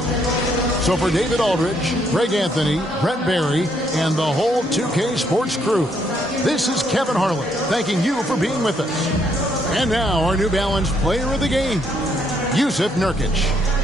So for David Aldridge, Greg Anthony, Brent Barry, and the whole 2K Sports crew, this is Kevin Harlan thanking you for being with us. And now our New Balance player of the game, Yusuf Nurkic.